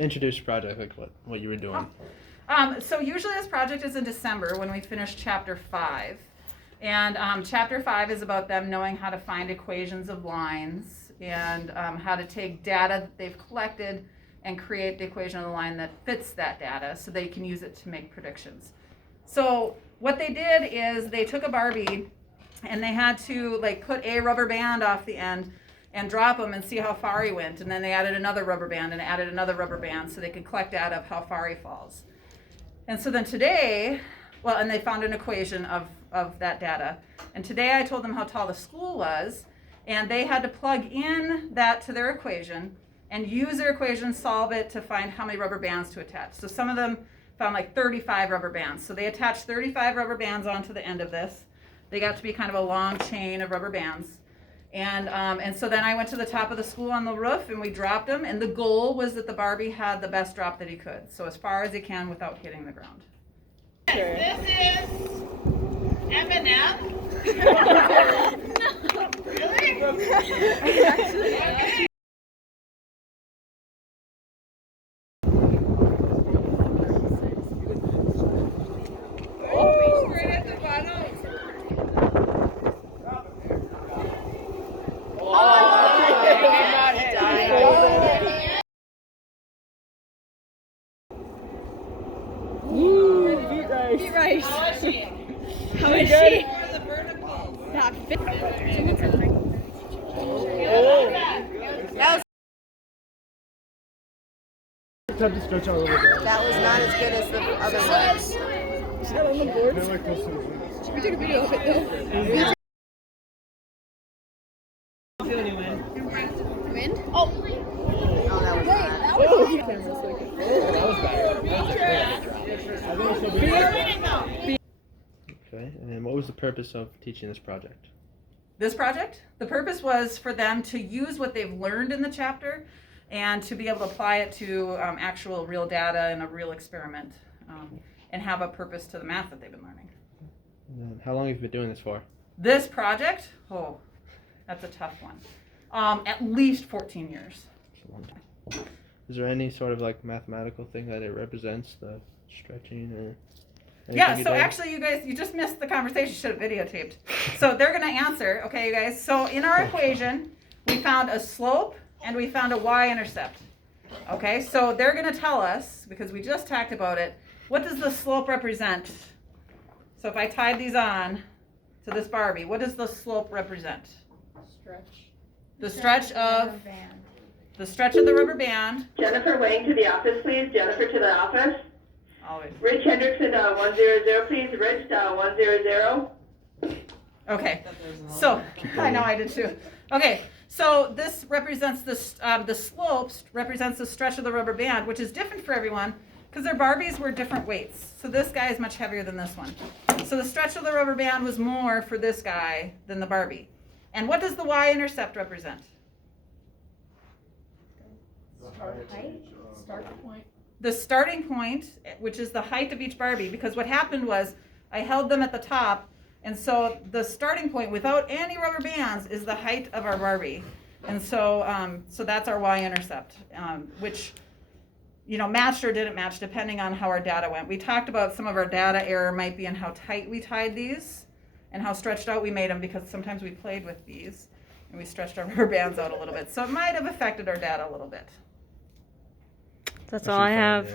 introduce the project, like what you were doing. So usually this project is in December when we finish chapter 5. And chapter 5 is about them knowing how to find equations of lines and how to take data that they've collected and create the equation of the line that fits that data so they can use it to make predictions. So what they did is they took a Barbie and they had to like put a rubber band off the end and drop him and see how far he went. And then they added another rubber band and added another rubber band so they could collect data of how far he falls. And so then today, and they found an equation of that data. And today I told them how tall the school was, and they had to plug in that to their equation and use their equation, solve it to find how many rubber bands to attach. So some of them found like 35 rubber bands. So they attached 35 rubber bands onto the end of this. They got to be kind of a long chain of rubber bands. And so then I went to the top of the school on the roof and we dropped them. And the goal was that the Barbie had the best drop that he could. So as far as he can without hitting the ground. This is M&M. Really? Actually. Right at the bottom. Beat rice. How is she? How is she? For the verticals. That fit. Time to stretch out a little bit. That was not as good as the other ones. Is that on the board? I feel like this is- Should we take a video of it though? Wind? Oh! Oh, that was bad. That was camera so good. that was bad. I think it's so big. Okay, and then what was the purpose of teaching this project? This project, the purpose was for them to use what they've learned in the chapter and to be able to apply it to actual real data in a real experiment and have a purpose to the math that they've been learning. And then how long have you been doing this for? This project, that's a tough one. At least 14 years. It's a long time. Is there any sort of like mathematical thing that it represents, the stretching or anything Yeah, you so did? actually you guys, you just missed the conversation, should have videotaped. So they're gonna answer, okay you guys? So in our equation, we found a slope and we found a y-intercept. Okay, so they're gonna tell us, because we just talked about it, what does the slope represent? So if I tied these on to this Barbie, what does the slope represent? The stretch of the rubber band. Jennifer Wang to the office, please. Jennifer to the office. Always. Rich Hendrickson, 100, please. Rich, 100. Okay, so I know I did too. Okay, so this represents the slopes represents the stretch of the rubber band, which is different for everyone because their Barbies were different weights. So this guy is much heavier than this one. So the stretch of the rubber band was more for this guy than the Barbie. And what does the y-intercept represent? The starting point, which is the height of each Barbie, because what happened was I held them at the top, and so the starting point without any rubber bands is the height of our Barbie. And so so that's our y-intercept, which matched or didn't match depending on how our data went. We talked about some of our data error might be in how tight we tied these and how stretched out we made them, because sometimes we played with these and we stretched our rubber bands out a little bit. So it might have affected our data a little bit. That's all I have.